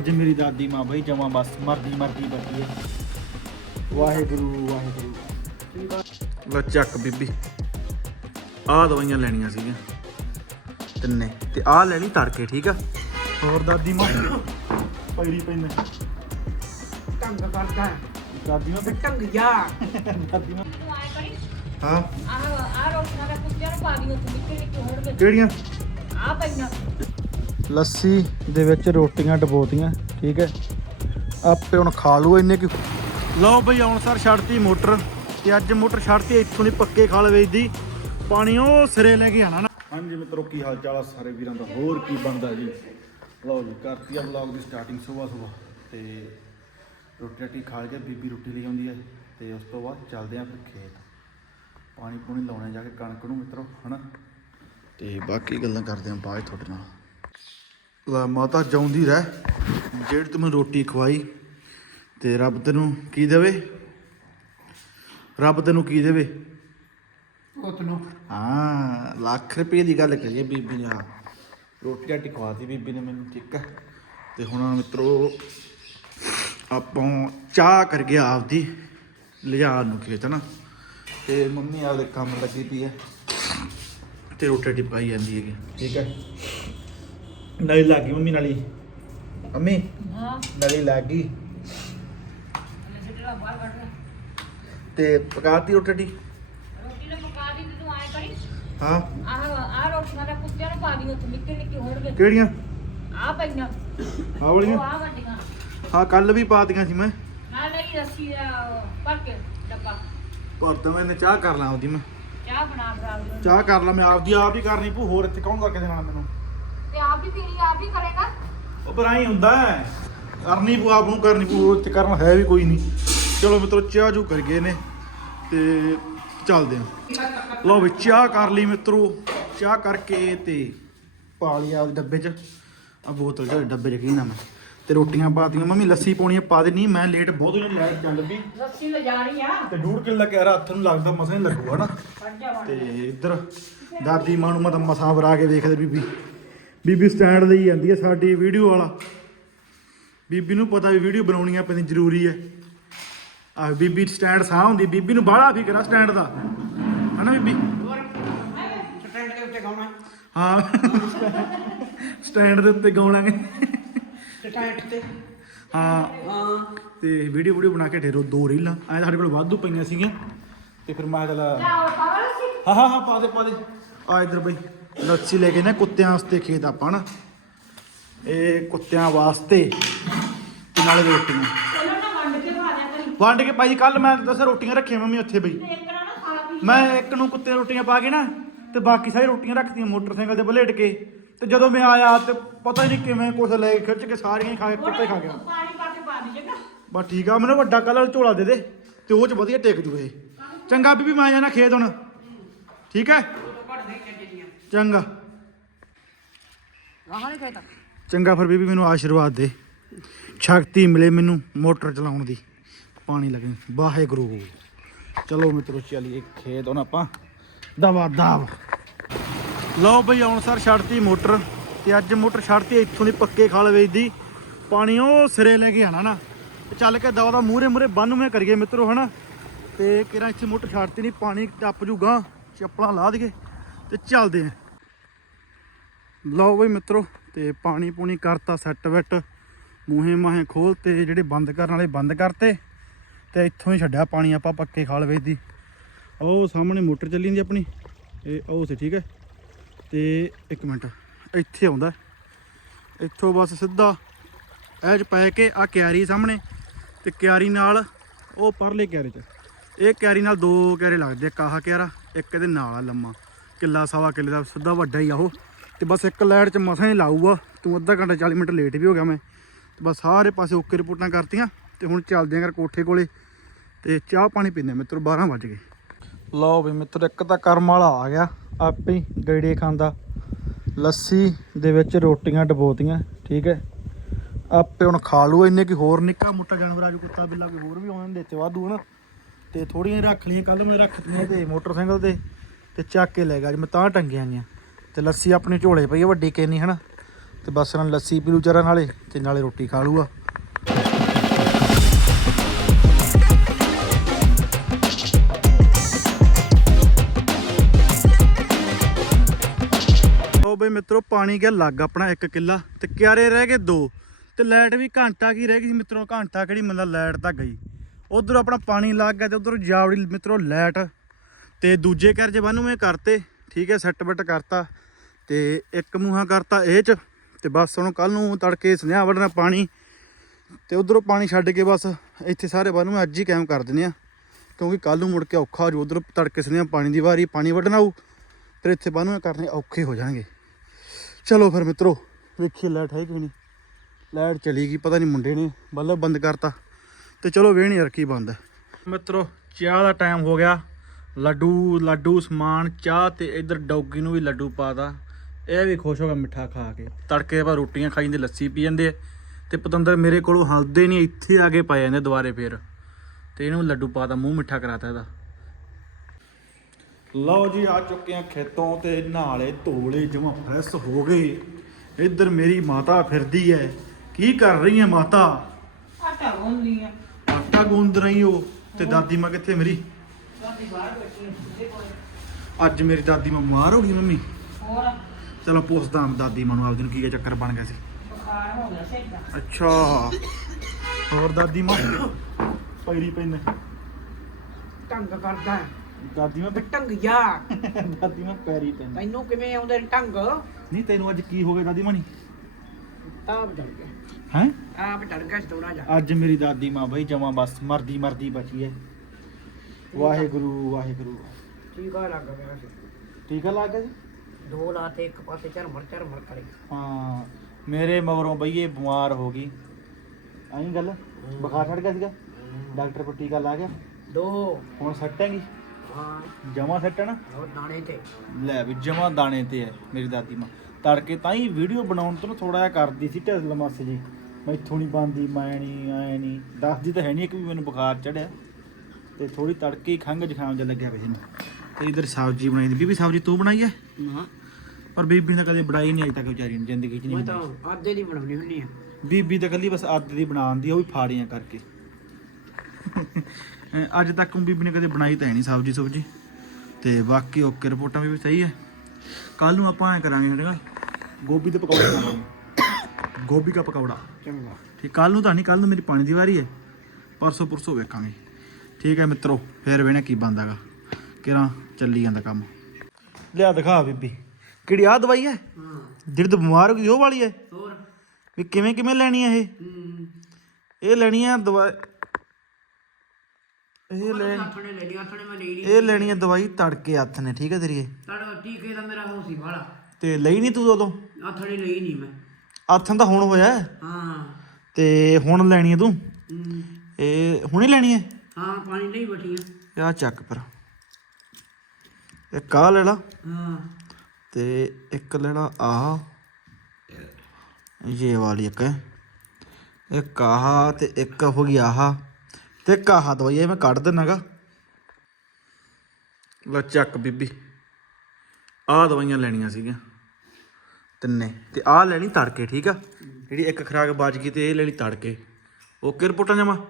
ਅੱਜ ਮੇਰੀ ਦਾਦੀ ਮਾਂ ਬਈ ਜਮਾ ਬਸ ਮਰਦੀ ਮਰਦੀ ਬੈਠੀ ਹੈ। ਵਾਹਿਗੁਰੂ ਵਾਹਿਗੁਰੂ। ਲੈ ਚੱਕ ਬੀਬੀ। ਆਹ ਦਵਾਈਆਂ ਲੈਣੀਆਂ ਸੀਗੀਆਂ। ਤਿੰਨੇ। ਤੇ ਆਹ ਲੈਣੀ ਤੜਕੇ ਠੀਕ ਆ? ਹੋਰ ਦਾਦੀ ਮਾਂ? ਪੈਰੀ ਪੈਨੇ ਢੰਗ ਕਰਦਾ ਦਾਦੀ ਮਾਂ ਢੰਗ ਜਾ ਦਾਦੀ ਮਾਂ। ਹਾਂ। ਆਹ ਆਹ ਰੋਟੀਆਂ ਦਾ ਕੁੱਤਿਆਂ ਨੂੰ ਪਾ ਦਿਓ ਤੂੰ ਨਿੱਕੇ ਨਿੱਕੇ ਹੋਣਗੇ। ਕਿਹੜੀਆਂ? ਆਹ ਪਈਆਂ। ਲੱਸੀ ਦੇ ਵਿੱਚ ਰੋਟੀਆਂ ਡਬੋਤੀਆਂ, ਠੀਕ ਹੈ। ਆਪੇ ਹੁਣ ਖਾ ਲੂ ਇੰਨੇ ਕਿ ਲਓ ਬਈ ਹੁਣ ਸਰ ਛੱਡਤੀ ਮੋਟਰ, ਤੇ ਅੱਜ ਮੋਟਰ ਛੱਡਤੀ, ਇੱਥੋਂ ਦੀ ਪੱਕੇ ਖਾਲ ਵੇਚਦੀ। ਪਾਣੀ ਉਹ ਸਿਰੇ ਲੈ ਕੇ ਆਣਾ ਨਾ। ਹਾਂਜੀ ਮਿੱਤਰੋ, ਕੀ ਹਾਲ ਚਾਲ ਆ ਸਾਰੇ ਵੀਰਾਂ ਦਾ? ਹੋਰ ਕੀ ਬਣਦਾ ਜੀ? ਲਓ ਜੀ, ਕਰਤੀ ਆ ਵਲੌਗ ਦੀ ਸਟਾਰਟਿੰਗ ਸਵੇਰ ਸਵੇਰ। ਤੇ ਰੋਟੀ ਰੋਟੀ ਖਾ ਕੇ ਬੀਬੀ ਰੋਟੀ ਲਈ ਆਉਂਦੀ ਹੈ। ਤੇ ਉਸ ਤੋਂ ਬਾਅਦ ਚੱਲਦੇ ਆਂ ਫਿਰ ਖੇਤ। ਪਾਣੀ ਪੂਣੀ ਲਾਉਣੇ ਜਾ ਕੇ ਕਣਕ ਨੂੰ ਮਿੱਤਰੋ, ਹਨਾ? ਤੇ ਬਾਕੀ ਗੱਲਾਂ ਕਰਦੇ ਆਂ ਬਾਅਦ ਤੁਹਾਡੇ ਨਾਲ। ਲੈ ਮਾਤਾ ਜਾਉਂਦੀ ਰਹਿ। ਜਿਹੜੀ ਤੂੰ ਮੈਨੂੰ ਰੋਟੀ ਖਵਾਈ ਤੇ ਰੱਬ ਤੈਨੂੰ ਕੀ ਦੇਵੇ? ਰੱਬ ਤੈਨੂੰ ਕੀ ਦੇਵੇ? ਉਤਨੋਂ ਹਾਂ ਲੱਖ ਰੁਪਏ ਦੀ ਗੱਲ ਕਰੀਏ ਬੀਬੀ ਨੇ ਆ ਰੋਟੀ ਰਾਟੀ ਖਵਾਤੀ ਬੀਬੀ ਨੇ ਮੈਨੂੰ ਠੀਕ ਹੈ। ਤੇ ਹੁਣ ਮਿੱਤਰੋ ਆਪਾਂ ਚਾਹ ਕਰ ਗਿਆ ਆਪਦੀ ਲਿਜਾ ਨੂੰ ਖੇਤ ਨਾ ਤੇ ਮੰਮੀ ਆਪਦੇ ਕੰਮ ਲੱਗੀ ਪਈ ਹੈ। ਤੇ ਰੋਟੀ ਪਕਾਈ ਜਾਂਦੀ ਹੈਗੀ ਠੀਕ ਹੈ। ਨਾਲੀ ਲੱਗੀ ਮੰਮੀ ਨਾਲੀ। ਮੰਮੀ ਹਾਂ। ਨਾਲੀ ਲੱਗ ਗਈ। ਤੇ ਪਕਾਤੀ ਰੋਟੀ ਰਾਟੀ ਰੋਟੀ ਨੂੰ ਪਕਾ ਦੀ ਤੂੰ ਆਏ ਕਰੀ। ਹਾਂ। ਆਹ ਆਹ ਰੋਟੀਆਂ ਦਾ ਕੁੱਤਿਆਂ ਨੂੰ ਪਾ ਦਿਓ ਤੂੰ ਨਿੱਕੇ ਨਿੱਕੇ ਹੋਣਗੇ। ਕਿਹੜੀਆਂ? ਆਹ ਪਈਆਂ। ਉਹ ਵਾਲੀਆਂ? ਆਹ ਵੱਡੀਆਂ। ਹਾਂ ਕੱਲ ਵੀ ਪਾਤੀਆਂ ਸੀ ਮੈਂ। ਨਾਲ ਲਈ ਰੱਸੀ ਦਾ ਭਰ ਕੇ ਡੱਬਾ। ਪਰ ਤਾਂ ਮੈਂ ਚਾਹ ਕਰ ਲਾਂ ਉਹਦੀ ਮੈਂ। ਚਾਹ ਬਣਾ ਬਣਾ ਚਾਹ ਕਰ ਲਾਂ ਮੈਂ ਆਪਦੀ ਆਪ ਹੀ ਕਰਨੀ ਭੂ ਹੋਰ ਇੱਥੇ ਕੌਣ ਕਰਕੇ ਦੇਣਾ ਮੈਨੂੰ? ਤੇ ਆਪ ਵੀ ਪੀਣੀ ਆਪ ਹੀ ਕਰੇਗਾ? ਉਹ ਪਰ ਆਈ ਹੁੰਦਾ ਹੈ। ਕਰਨੀ ਪੂ ਆਪ ਨੂੰ ਕਰਨੀ ਪੂ ਇੱਥੇ ਕਰਨਾ ਹੈ ਵੀ ਕੋਈ ਨਹੀਂ। ਚਲੋ ਮਿੱਤਰੋ ਚਾਹ ਜੂ ਕਰ ਗਏ ਨੇ ਤੇ ਚੱਲਦੇ ਹਾਂ। ਲਓ ਵੀ ਚਾਹ ਕਰ ਲਈ ਮਿੱਤਰੋ। ਚਾਹ ਕਰਕੇ ਤੇ ਪਾ ਲਈ ਆਪਦੇ ਡੱਬੇ 'ਚ। ਆ ਬੋਤਲ 'ਚ ਡੱਬੇ 'ਚ ਕੀ ਨਾ ਮੈਂ ਤੇ ਰੋਟੀਆਂ ਪਾਤੀਆਂ। ਮੰਮੀ ਲੱਸੀ ਪਾਉਣੀ ਆ, ਪਾ ਦੇਣੀ ਮੈਂ ਲੇਟ ਬਹੁਤ ਹੋਈ ਲਾਈਟ ਚੱਲ ਪਈ। ਰੱਸੀ ਲਿਜਾਣੀ ਆ। ਤੇ ਡੂੜ ਕਿੱਲਾ ਕਹਿ ਰਿਹਾ ਹੱਥ ਨੂੰ ਲੱਗਦਾ ਮਸਾਂ ਹੀ ਲੱਗੂਗਾ ਨਾ। ਫੜ ਜਾ ਤੇ ਇੱਧਰ ਦਾਦੀ ਮਾਂ ਨੂੰ ਮੈਂ ਤਾਂ ਮਸਾਂ ਵਰਾ ਕੇ ਵੇਖਦੇ ਬੀਬੀ। ਬੀਬੀ ਸਟੈਂਡ ਲਈ ਜਾਂਦੀ ਹੈ ਸਾਡੀ ਵੀਡੀਓ ਵਾਲਾ। ਬੀਬੀ ਨੂੰ ਪਤਾ ਵੀ ਵੀਡੀਓ ਬਣਾਉਣੀਆਂ ਪੈਂਦੀ ਜ਼ਰੂਰੀ ਹੈ ਆ ਬੀਬੀ ਸਟੈਂਡ ਸਾਹ ਹੁੰਦੀ ਬੀਬੀ ਨੂੰ ਬਾਹਲਾ ਫਿਕਰ ਆ ਸਟੈਂਡ ਦਾ। ਹਨਾ ਬੀਬੀ? ਸਟੈਂਡ ਦੇ ਉੱਤੇ ਗਾਉਣਾ ਹਾਂ। ਸਟੈਂਡ ਦੇ ਉੱਤੇ ਗਾਉਣਾਂਗੇ ਸਟੈਂਡ ਤੇ ਹਾਂ। ਹਾਂ ਤੇ ਵੀਡੀਓ ਵੀਡੀਓ ਬਣਾ ਕੇ ਢੇਰੋ ਦੋ ਰੀਲਾਂ। ਐ ਸਾਡੇ ਕੋਲ ਵਾਧੂ ਪਈਆਂ ਸੀਗੀਆਂ। ਤੇ ਫਿਰ ਮੈਂ ਚਲਾ ਹਾਂ ਹਾਂ ਪਾ ਦੇ ਪਾ ਦੇ। ਆ ਇਧਰ ਬਈ। ਲੱਸੀ ਲੈ ਕੇ ਨਾ ਕੁੱਤਿਆਂ ਵਾਸਤੇ ਖੇਤ ਆਪਾਂ ਨਾ। ਇਹ ਕੁੱਤਿਆਂ ਵਾਸਤੇ ਤੇ ਨਾਲੇ ਰੋਟੀਆਂ। ਉਹਨਾਂ ਨਾਲ ਵੰਡ ਕੇ ਖਾ ਦਿਆ ਕਰੀ। ਵੰਡ ਕੇ ਭਾਈ ਕੱਲ ਮੈਂ ਦੱਸਿਆ ਰੋਟੀਆਂ ਰੱਖੀਆਂ ਮੰਮੀ ਉੱਥੇ ਬਈ। ਤੇ ਇੱਕ ਨਾ ਨਾ ਖਾ ਪੀ ਮੈਂ ਇੱਕ ਨੂੰ ਕੁੱਤੇ ਰੋਟੀਆਂ ਪਾ ਕੇ ਨਾ ਤੇ ਬਾਕੀ ਸਾਰੀ ਰੋਟੀਆਂ ਰੱਖਤੀਆਂ ਮੋਟਰਸਾਈਕਲ ਤੇ ਬਲੇਟ ਕੇ। ਤੇ ਜਦੋਂ ਮੈਂ ਆਇਆ ਤੇ ਪਤਾ ਹੀ ਨਹੀਂ ਕਿਵੇਂ ਕੁਛ ਲੈ ਕੇ ਖਿੱਚ ਕੇ ਸਾਰੀਆਂ ਹੀ ਖਾ ਕੇ ਕੁੱਤੇ ਖਾ ਗਿਆ। ਪਾਣੀ ਪਾ ਕੇ ਪਾ ਦੀ ਜਗਾ ਬਸ ਠੀਕ ਆ ਮੈਨੂੰ ਵੱਡਾ ਕਲਰ ਝੋਲਾ ਦੇ ਦੇ ਤੇ ਉਹ ਚ ਵਧੀਆ ਟਿਕ ਜੂ ਇਹ। ਚੰਗਾ ਬੀਬੀ ਮੈਂ ਜਾਣਾ ਖੇਤ ਹੁਣ। ਠੀਕ ਹੈ? ਚੰਗਾ। ਰਾਹਾਂ ਨਹੀਂ ਤਾਂ ਚੰਗਾ ਫਿਰ ਬੀਬੀ ਮੈਨੂੰ ਆਸ਼ੀਰਵਾਦ ਦੇ। ਸ਼ਕਤੀ ਮਿਲੇ ਮੈਨੂੰ ਮੋਟਰ ਚਲਾਉਣ ਦੀ। ਪਾਣੀ ਲੱਗੇ। ਵਾਹਿਗੁਰੂ। ਚਲੋ ਮਿੱਤਰੋ ਚੱਲੀਏ ਖੇਤ ਹੁਣ ਆਪਾਂ। ਦਵਾ ਦਵ। ਲਓ ਬਈ ਹੁਣ ਸਰ ਛੱਡਤੀ ਮੋਟਰ। ਤੇ ਅੱਜ ਮੋਟਰ ਛੱਡਤੀ ਇੱਥੋਂ ਦੀ ਪੱਕੇ ਖਾਲ ਵੇਚਦੀ। ਪਾਣੀ ਉਹ ਸਿਰੇ ਲੈ ਕੇ ਆਣਾ ਨਾ। ਤੇ ਚੱਲ ਕੇ ਦਵਾ ਦਾ ਮੂਹਰੇ ਮੂਹਰੇ ਬੰਨਵੇਂ ਕਰੀਏ ਮਿੱਤਰੋ ਹਨਾ। ਤੇ ਕਿਰਾਂ ਇੱਥੇ ਮੋਟਰ ਛੱਡਤੀ ਨਹੀਂ ਪਾਣੀ ਟੱਪ ਜੂਗਾ। ਚੱਪਲਾਂ ਲਾ ਦਈਏ। ਤੇ ਚੱਲਦੇ ਆਂ। ਲਓ ਬਈ ਮਿੱਤਰੋ, ਤੇ ਪਾਣੀ ਪੂਣੀ ਕਰਤਾ ਸੈੱਟ ਵੈਟ ਮੂਹੇ ਮਾਹੇ ਖੋਲ ਤੇ ਜਿਹੜੇ ਬੰਦ ਕਰਨ ਵਾਲੇ ਬੰਦ ਕਰਤੇ। ਤੇ ਇੱਥੋਂ ਹੀ ਛੱਡਿਆ ਪਾਣੀ ਆਪਾਂ ਪੱਕੇ ਖਾਲ ਵਿੱਚ ਦੀ। ਉਹ ਸਾਹਮਣੇ ਮੋਟਰ ਚੱਲੀ ਜਾਂਦੀ ਆਪਣੀ। ਇਹ ਉਹ ਸੀ, ਠੀਕ ਹੈ? ਤੇ ਇੱਕ ਮਿੰਟ, ਇੱਥੇ ਆਉਂਦਾ। ਇੱਥੋਂ ਬਸ ਸਿੱਧਾ ਇਹ ਚ ਪੈ ਕੇ ਆ ਕਿਆਰੀ ਸਾਹਮਣੇ ਤੇ ਕਿਆਰੀ ਨਾਲ ਉਹ ਪਰਲੇ ਕਿਆਰੇ ਚ। ਇਹ ਕਿਆਰੀ ਨਾਲ ਦੋ ਕਿਆਰੇ ਲੱਗਦੇ ਆ ਕਾਹਾ ਕਿਆਰਾ, ਇੱਕ ਇਹਦੇ ਨਾਲ ਆ ਲੰਮਾ। ਕਿੱਲਾ, ਸਵਾ ਕਿੱਲੇ ਦਾ, ਸਿੱਧਾ ਵੱਡਾ ਹੀ ਆ ਉਹ। ਤੇ ਬਸ ਇੱਕ ਲਾਈਟ ਚ ਮਸਾਂ ਹੀ ਲਾਊਗਾ। ਤੂੰ ਅੱਧਾ ਘੰਟਾ 40 ਮਿੰਟ ਲੇਟ ਵੀ ਹੋ ਗਿਆ ਮੈਂ। ਤੇ ਬਸ ਸਾਰੇ ਪਾਸੇ ਓਕੇ ਰਿਪੋਰਟਾਂ ਕਰਤੀਆਂ। ਤੇ ਹੁਣ ਚੱਲਦੇ ਆਂ ਕਰ ਕੋਠੇ ਕੋਲੇ। ਤੇ ਚਾਹ ਪਾਣੀ ਪੀਂਦੇ ਆਂ ਮਿੱਤਰੋ 12 ਵੱਜ ਗਏ। ਲਓ ਵੀ ਮਿੱਤਰ, ਇੱਕ ਤਾਂ ਕਰਮ ਵਾਲਾ ਆ ਗਿਆ। ਆਪੇ ਗੇੜੇ ਖਾਂਦਾ। ਲੱਸੀ ਦੇ ਵਿੱਚ ਰੋਟੀਆਂ ਡਬੋਤੀਆਂ, ਠੀਕ ਹੈ। ਆਪੇ ਹੁਣ ਖਾ ਲੂ ਇੰਨੇ ਕਿ ਹੋਰ ਨਿੱਕਾ ਮੋਟਾ ਜਾਨਵਰ ਆਜੂ ਕੁੱਤਾ ਬਿੱਲਾ ਕੋਈ ਹੋਰ ਵੀ ਆਉਣ ਦੇ ਤੇ ਵਾਧੂ ਹਨਾ ਤੇ ਥੋੜੀਆਂ ਰੱਖ ਲਈਆਂ ਕੱਲ ਮੈਂ ਰੱਖਤੀਆਂ ਤੇ ਮੋਟਰਸਾਈਕਲ ਤੇ। ਤੇ ਚੱਕ ਕੇ ਲੈ ਗਿਆ। ਅੱਜ ਮੈਂ ਤਾਂ ਟੰਗੀਆਂ ਗਈਆਂ। ਤੇ ਲੱਸੀ ਆਪਣੀ ਝੋਲੇ ਪਈ ਆ, ਵੱਡੀ ਕੇਨੀ ਹਨਾ? ਤੇ ਬਸ ਨਾਲ ਲੱਸੀ ਪੀ ਲੂ ਚਾਰਾ ਨਾਲੇ ਤੇ ਨਾਲੇ ਰੋਟੀ ਖਾ ਲੂਗਾ ਉਹ ਬਈ ਮਿੱਤਰੋ, ਪਾਣੀ ਗਿਆ ਲੱਗ ਆਪਣਾ 1 ਕਿੱਲਾ ਤੇ ਕਿਆਰੇ ਰਹਿ ਗਏ 2 ਤੇ ਲਾਈਟ ਵੀ ਘੰਟਾ ਕੀ ਰਹਿ ਗਈ ਸੀ ਮਿੱਤਰੋ, ਘੰਟਾ ਕਿਹੜੀ ਮਤਲਬ ਲਾਈਟ ਤਾਂ ਗਈ। ਉਧਰ ਆਪਣਾ ਪਾਣੀ ਲੱਗ ਗਿਆ ਤੇ ਉਧਰ ਜਾਵੜੀ ਮਿੱਤਰੋ ਲਾਈਟ ਤੇ ਦੂਜੇ ਘਰ ਜੇ ਬੰਨੂ ਮੈਂ ਕਰਤੇ, ਠੀਕ ਹੈ ਸੈੱਟ ਬੱਟ ਕਰਤਾ, ਤੇ ਇੱਕ ਮੂੰਹਾਂ ਕਰਤਾ ਇਹ ਚ, ਤੇ ਬਸ ਹੁਣ ਕੱਲ ਨੂੰ ਤੜਕੇ ਸੁਨੇਹਾ ਵੜਨਾ ਪਾਣੀ, ਤੇ ਉਧਰੋਂ ਪਾਣੀ ਛੱਡ ਕੇ ਬਸ ਇੱਥੇ ਸਾਰੇ ਬੰਨੂ ਅੱਜ ਹੀ ਕਾਇਮ ਕਰ ਦਿੰਦੇ ਆ ਕਿਉਂਕਿ ਕੱਲ ਨੂੰ ਮੁੜ ਕੇ ਔਖਾ ਹੋ ਜੂ, ਉਧਰ ਤੜਕੇ ਸੁਨੇਹਾ ਪਾਣੀ ਦੀ ਵਾਰੀ, ਪਾਣੀ ਵੱਢਣਾ ਆਊ ਫਿਰ ਇੱਥੇ ਬੰਨੂ ਕਰਨੇ ਔਖੇ ਹੋ ਜਾਣਗੇ। ਚਲੋ ਫਿਰ ਮਿੱਤਰੋ, ਵੇਖੀਏ ਲਾਈਟ ਹੈ ਕਿ ਨਹੀਂ। ਲਾਈਟ ਚਲੀ ਗਈ, ਪਤਾ ਨਹੀਂ ਮੁੰਡੇ ਨੇ ਬੱਲਬ ਬੰਦ ਕਰਤਾ, ਤੇ ਚਲੋ ਵੇਹਣੀ ਯਾਰ ਕੀ ਬੰਦ ਹੈ। ਮਿੱਤਰੋ, ਚਾਹ ਦਾ ਟਾਈਮ ਹੋ ਗਿਆ। ਲੱਡੂ ਲੱਡੂ ਸਮਾਨ ਚਾਹ ਤੇ ਇਧਰ ਡੌਗੀ ਨੂੰ ਵੀ ਲੱਡੂ ਪਾਤਾ ਇਹ ਵੀ ਖੁਸ਼ ਹੋ ਗਿਆ ਮਿੱਠਾ ਖਾ ਕੇ। ਤੜਕੇ ਆਪਾਂ ਰੋਟੀਆਂ ਖਾਈ ਜਾਂਦੇ ਲੱਸੀ ਪੀ ਜਾਂਦੇ। ਤੇ ਪਤੰਦਰ ਮੇਰੇ ਕੋਲੋਂ ਹਲਦੇ ਨਹੀਂ ਇੱਥੇ ਆ ਕੇ ਪੈ ਜਾਂਦੇ ਦੁਬਾਰੇ ਫੇਰ। ਤੇ ਇਹਨੂੰ ਲੱਡੂ ਪਾਤਾ ਮੂੰਹ ਮਿੱਠਾ ਕਰਾਤਾ ਇਹਦਾ। ਲਓ ਜੀ ਆ ਚੁੱਕੇ ਆ ਖੇਤੋਂ ਤੇ ਨਾਲੇ ਧੋਲੇ ਜਮਾ ਫਰੈਸ਼ ਹੋ ਗਏ। ਇੱਧਰ ਮੇਰੀ ਮਾਤਾ ਫਿਰਦੀ ਐ। ਕੀ ਕਰ ਰਹੀ ਐ ਮਾਤਾ? ਆਟਾ ਗੁੰਨਦੀ ਆ ਆਟਾ ਗੂੰਦ ਰਹੀ ਹੋ ਤੇ ਦਾਦੀ ਮਾਂ ਕਿੱਥੇ ਮੇਰੀ? ਦਾਦੀ ਬਾਹਰ ਬੈਠੀ ਆ ਸਿੱਧੇ ਕੋਲ ਅੱਜ ਮੇਰੀ ਦਾਦੀ ਮਾਂ ਬਿਮਾਰ ਹੋ ਗਈ ਮੰਮੀ। ਹੋਰ? ਚਲੋ ਪੁੱਛਦਾ ਹਾਂ ਦਾਦੀ ਮਾਂ ਨੂੰ ਆਪਦੀ ਨੂੰ ਕੀ ਇਹ ਚੱਕਰ ਬਣ ਗਿਆ ਸੀ। ਬੁਖਾਰ ਹੋ ਗਿਆ ਸਿੱਧਾ ਅੱਛਾ। ਹੋਰ ਦਾਦੀ ਮਾਂ? ਪੈਰੀ ਪੈਂਦੇ। ਢੰਗ ਕਰਦਾ। ਦਾਦੀ ਮਾਂ ਢੰਗਿਆ ਦਾਦੀ ਮਾਂ ਪੈਰੀ ਪੈਂਦੇ। ਤੈਨੂੰ ਕਿਵੇਂ ਆਉਂਦੇ ਨੇ ਢੰਗ ਨਹੀਂ ਤੈਨੂੰ ਅੱਜ ਕੀ ਹੋ ਗਿਆ ਦਾਦੀ ਮਾਂ ਨੀ? ਤਾਪ ਚੜ ਗਿਆ। ਹੈ? ਆਪ ਚੜ ਗਿਆ ਥੋੜਾ ਜਿਹਾ। ਅੱਜ ਮੇਰੀ ਦਾਦੀ ਮਾਂ ਬਈ ਜਮਾ ਬਸ ਮਰਦੀ ਮਰਦੀ ਬਚੀ ਐ। ਵਾਹਿਗੁਰੂ ਵਾਹਿਗੁਰੂ। ਟੀਕਾ ਲੱਗ ਗਿਆ ਸੀ। ਟੀਕਾ ਲੱਗ ਗਿਆ ਜੀ? ਦੋ ਲਾਤੇ ਇੱਕ ਪਾਸੇ ਝਰਮਰ ਝਰਮਰ ਕਰੇ। ਹਾਂ ਮੇਰੇ ਮਗਰੋਂ ਬਈ ਇਹ ਬਿਮਾਰ ਹੋ ਗਈ। ਐਂ ਗੱਲ ਬੁਖਾਰ ਛੱਡ ਗਿਆ ਸੀਗਾ? ਡਾਕਟਰ ਕੋਲ ਟੀਕਾ ਲਾ ਗਿਆ। ਦੋ। ਹੁਣ ਸੱਟ ਹੈਗੀ? ਹਾਂ। ਜਮਾ ਸੱਟ ਹੈ ਨਾ? ਉਹ ਦਾਣੇ ਤੇ। ਲੈ ਵੀ ਜਮਾ ਦਾਣੇ ਤੇ ਹੈ ਮੇਰੀ ਦਾਦੀ ਮਾਂ। ਤੜਕੇ ਤਾਂ ਹੀ ਵੀਡੀਓ ਬਣਾਉਣ ਤੋਂ ਥੋੜਾ ਜਿਹਾ ਕਰਦੀ ਸੀ ਢਿੱਲ ਮੱਸ ਜੀ ਮੈਥੋਂ ਨਹੀਂ ਬੰਦੀ ਮੈਂ ਨਹੀਂ ਐ ਨਹੀਂ। ਦੱਸਦੀ ਤਾਂ ਹੈ ਨਹੀਂ ਕਿ ਵੀ ਮੈਨੂੰ ਬੁਖਾਰ ਚੜਿਆ ਤੇ ਥੋੜੀ ਤੜਕੇ ਖੰਘ ਜ਼ੁਕਾਮ ਜਿਹਾ ਲੱਗਿਆ ਪਿਆ ਸੀ ਨੂੰ ਤੇ ਇਧਰ ਸਬਜ਼ੀ ਬਣਾਈ ਦੀ। ਬੀਬੀ ਸਬਜ਼ੀ ਤੂੰ ਬਣਾਈ ਹੈ? ਨਾ। ਪਰ ਬੀਬੀ ਨੇ ਕਦੇ ਬਣਾਈ ਨਹੀਂ ਅਜੇ ਤੱਕ ਵਿਚਾਰੀ ਨੇ ਜ਼ਿੰਦਗੀ 'ਚ ਮੈਂ ਨਹੀਂ ਤਾਂ ਆਦੇ ਦੀ ਬਣਾਉਣੀ ਹੁੰਨੀ ਆ। ਬੀਬੀ ਤਾਂ ਕੱਲੀ ਬਸ ਅੱਧ ਦੀ ਬਣਾਉਂਦੀ ਆ ਉਹ ਵੀ ਫਾੜੀਆਂ ਕਰਕੇ। ਅਹ ਅੱਜ ਤੱਕ ਬੀਬੀ ਨੇ ਕਦੇ ਬਣਾਈ ਤਾਂ ਹੈ ਨਹੀਂ ਸਬਜ਼ੀ ਸੁਬਜੀ। ਤੇ ਬਾਕੀ ਓਕੇ ਰਿਪੋਰਟਾਂ ਵੀ ਸਹੀ ਹੈ। ਕੱਲ ਨੂੰ ਆਪਾਂ ਐ ਕਰਾਂਗੇ ਜਿਹੜਾ ਗੋਭੀ ਦੇ ਪਕੌੜੇ ਬਣਾਵਾਂਗੇ ਗੋਭੀ ਦਾ ਪਕੌੜਾ। ਚੰਗਾ। ਠੀਕ ਕੱਲ ਨੂੰ ਤਾਂ ਨਹੀਂ ਕੱਲ ਨੂੰ ਮੇਰੀ ਪਾਣੀ ਦੀ ਵਾਰੀ ਹੈ। ਪਰਸੋਂ ਪੁਰਸੋਂ ਵੇਖਾਂਗੇ। ਠੀਕ ਹੈ ਮਿੱਤਰੋ ਫੇਰ ਵੇਣੇ ਕੀ ਬੰਦਾਗਾ ਕਿਰਾਂ ਚੱਲੀ ਜਾਂਦਾ ਕੰਮ। ਲਿਆ ਦਿਖਾ ਬੀਬੀ। ਕਿਹੜੀ ਆ ਦਵਾਈ ਹੈ? ਹਾਂ ਜਿਹੜੀ ਤੂੰ ਬਿਮਾਰ ਹੋ ਗਈ ਉਹ ਵਾਲੀ ਹੈ। ਹੋਰ? ਵੀ ਕਿਵੇਂ ਕਿਵੇਂ ਲੈਣੀ ਹੈ ਇਹ? ਹੂੰ। ਇਹ ਲੈਣੀ ਆ ਦਵਾਈ ਇਹ ਲੈ ਆਥਣੇ ਲੈ ਲਈ ਆਥਣੇ ਮੈਂ ਲੈ ਲਈ ਇਹ ਲੈਣੀ ਆ ਦਵਾਈ ਤੜਕੇ ਹੱਥ ਨੇ ਠੀਕ ਹੈ ਤੇਰੀ ਇਹ ਤੜ ਟੀਕੇ ਦਾ ਮੇਰਾ ਹੋ ਸੀ ਵਾਲਾ। ਤੇ ਲਈ ਨਹੀਂ ਤੂੰ ਉਦੋਂ? ਆਥਣੇ ਲਈ ਨਹੀਂ ਮੈਂ। ਹੱਥਾਂ ਤਾਂ ਹੁਣ ਹੋਇਆ। ਹੈ। ਹਾਂ। ਤੇ ਹੁਣ ਲੈਣੀ ਹੈ ਤੂੰ? ਹੂੰ। ਇਹ ਹੁਣੇ ਲੈਣੀ ਹੈ? ਹਾਂ ਪਾਣੀ ਲਈ ਬੈਠੀ ਆ। ਚੱਕ ਪਰ। ਇੱਕ ਆਹ ਲੈ ਲਾ। ਹਾਂ। ਤੇ ਇੱਕ ਲੈ ਲਾ ਆਹ। ਇਹ ਵਾਲੀ ਇੱਕ ਹੈ। ਇੱਕ ਆਹ ਤੇ ਇੱਕ ਹੋ ਗਈ ਆਹ। ਤੇ ਇੱਕ ਆਹ ਦਵਾਈ ਇਹ ਮੈਂ ਕੱਢ ਦਿੰਨਾਗਾ। ਲੈ ਚੱਕ ਬੀਬੀ। ਆਹ ਦਵਾਈਆਂ ਲੈਣੀਆਂ ਸੀਗੀਆਂ। ਤਿੰਨੇ। ਤੇ ਆਹ ਲੈਣੀ ਤੜਕੇ ਠੀਕ ਆ? ਜਿਹੜੀ ਇੱਕ ਖਰਾਕ ਬਚ ਗਈ ਤੇ ਇਹ ਲੈਣੀ ਤੜਕੇ। ਓਕੇ ਰਿਪੋਰਟਾਂ ਜਮਾ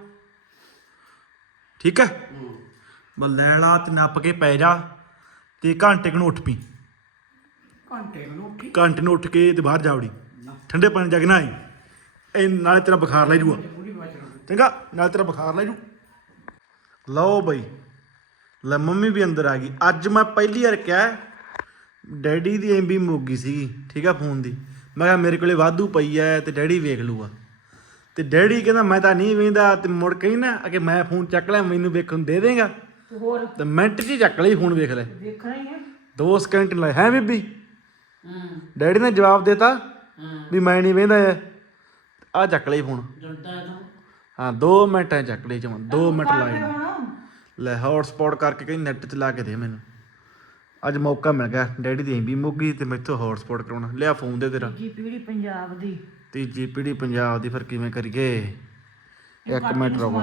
ਠੀਕ ਹੈ? ਬਸ ਲੈ ਲਾ ਤੇ ਨੱਪ ਕੇ ਪੈ ਜਾ ਤੇ ਘੰਟੇ ਨੂੰ ਉੱਠ ਪਈ ਘੰਟੇ ਨੂੰ ਉੱਠੀ। ਘੰਟੇ ਨੂੰ ਉੱਠ ਕੇ ਤੇ ਬਾਹਰ ਜਾਵੜੀ ਠੰਡੇ ਪਾਣੀ ਜਗ ਨਹਾਈ। ਇਹ ਨਾਲੇ ਤੇਰਾ ਬੁਖਾਰ ਲੈ ਜੂਗਾ। ਚੰਗਾ? ਨਾਲੇ ਤੇਰਾ ਬੁਖਾਰ ਲੈ ਜੂ। ਲਓ ਬਈ ਲੈ ਮੰਮੀ ਵੀ ਅੰਦਰ ਆ ਗਈ। ਅੱਜ ਮੈਂ ਪਹਿਲੀ ਵਾਰ ਕਿਹਾ ਡੈਡੀ ਦੀ ਐਮਬੀ ਮੁੱਕ ਗਈ ਸੀਗੀ ਠੀਕ ਆ ਫੋਨ ਦੀ। ਮੈਂ ਕਿਹਾ ਮੇਰੇ ਕੋਲੇ ਵਾਧੂ ਪਈ ਐ ਤੇ ਡੈਡੀ ਵੇਖ ਲੂਗਾ। ਤੇ ਡੈਡੀ ਕਹਿੰਦਾ ਮੈਂ ਤਾਂ ਨਹੀਂ ਵੇਂਦਾ। ਤੇ ਮੁੜ ਕੇ ਨਾ ਕਿ ਮੈਂ ਫੋਨ ਚੱਕ ਲਿਆ ਮੈਨੂੰ ਵੇਖਣ ਦੇ ਦੇਗਾ। ਤੇ ਹੋਰ? ਤੇ ਮਿੰਟ 'ਚ ਹੀ ਚੱਕ ਲਈ ਫੋਨ ਵੇਖ ਲੈ। ਦੇਖਣਾ ਹੀ ਹੈ ਦੋ ਸਕਿੰਟ ਲਾਏ ਹੈ ਬੀਬੀ? ਹਾਂ। ਡੈਡੀ ਨੇ ਜਵਾਬ ਦੇਤਾ ਹਾਂ। ਵੀ ਮੈਂ ਨਹੀਂ ਵੇਂਦਾ ਆ ਚੱਕ ਲਈ ਫੋਨ। ਹੈ ਤੂੰ ਹਾਂ 2 ਮਿੰਟਾਂ 'ਚ ਚੱਕ ਲਈ ਜਮਾ। 2 ਮਿੰਟ ਲਾਏ ਨੇ। ਲੈ ਹੌਟਸਪੌਟ ਕਰਕੇ ਕਹੀਂ ਨੈਟ ਚਲਾ ਕੇ ਦੇ ਮੈਨੂੰ। ਅੱਜ ਮੌਕਾ ਮਿਲ ਗਿਆ। ਡੈਡੀ ਦੀ ਐਮਬੀ ਮੁੱਕ ਗਈ ਤੇ ਮੈਥੋਂ ਹੌਟਸਪੌਟ ਕਰਾਉਣਾ। ਲਿਆ ਫੋਨ ਦੇ ਤੇਰਾ। ਜੀ ਪੀੜੀ ਪੰਜਾਬ ਦੀ। ਤੀਜੀ ਪੀੜੀ ਪੰਜਾਬ ਦੀ ਫਿਰ ਕਿਵੇਂ ਕਰੀਏ? ਇੱਕ ਮਿੰਟ ਰੁਕੋ।